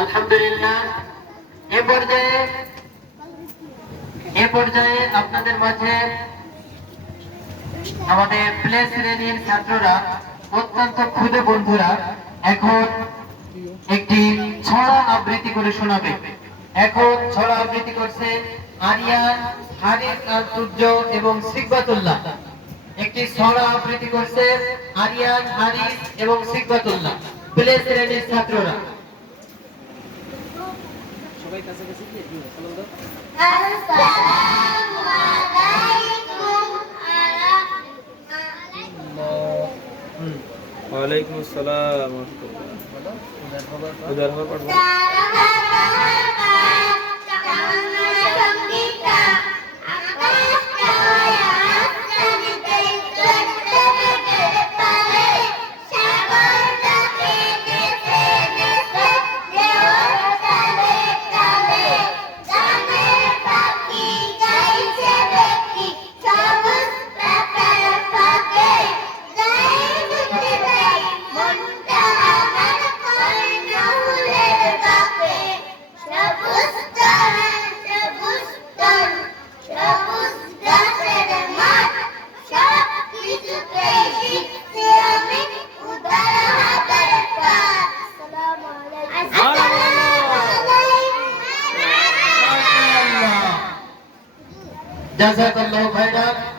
আলহামদুলিল্লাহ। এ পর্যায়ে আপনাদের মাঝে আমাদের প্লে শ্রেণীর ছাত্ররা, অত্যন্ত ক্ষুদে বন্ধুরা এখন একটি ছড়া আবৃত্তি করে শোনাবে। এখন ছড়া আবৃত্তি করছে আরিয়ান, হারিস আর সূর্য এবং সিকবাতুল্লাহ। একটি ছড়া আবৃত্তি করছে আরিয়ান, হারিস এবং সিকবাতুল্লাহ, প্লে শ্রেণীর ছাত্ররা। সবাই কাছাকাছি গিয়ে সালাম দাও। আসসালামু আলাইকুম। ওয়ালাইকুম আসসালাম ওয়া রাহমাতুল্লাহ। উদার হওয়ার পর জাযাকাল্লাহু খায়রান।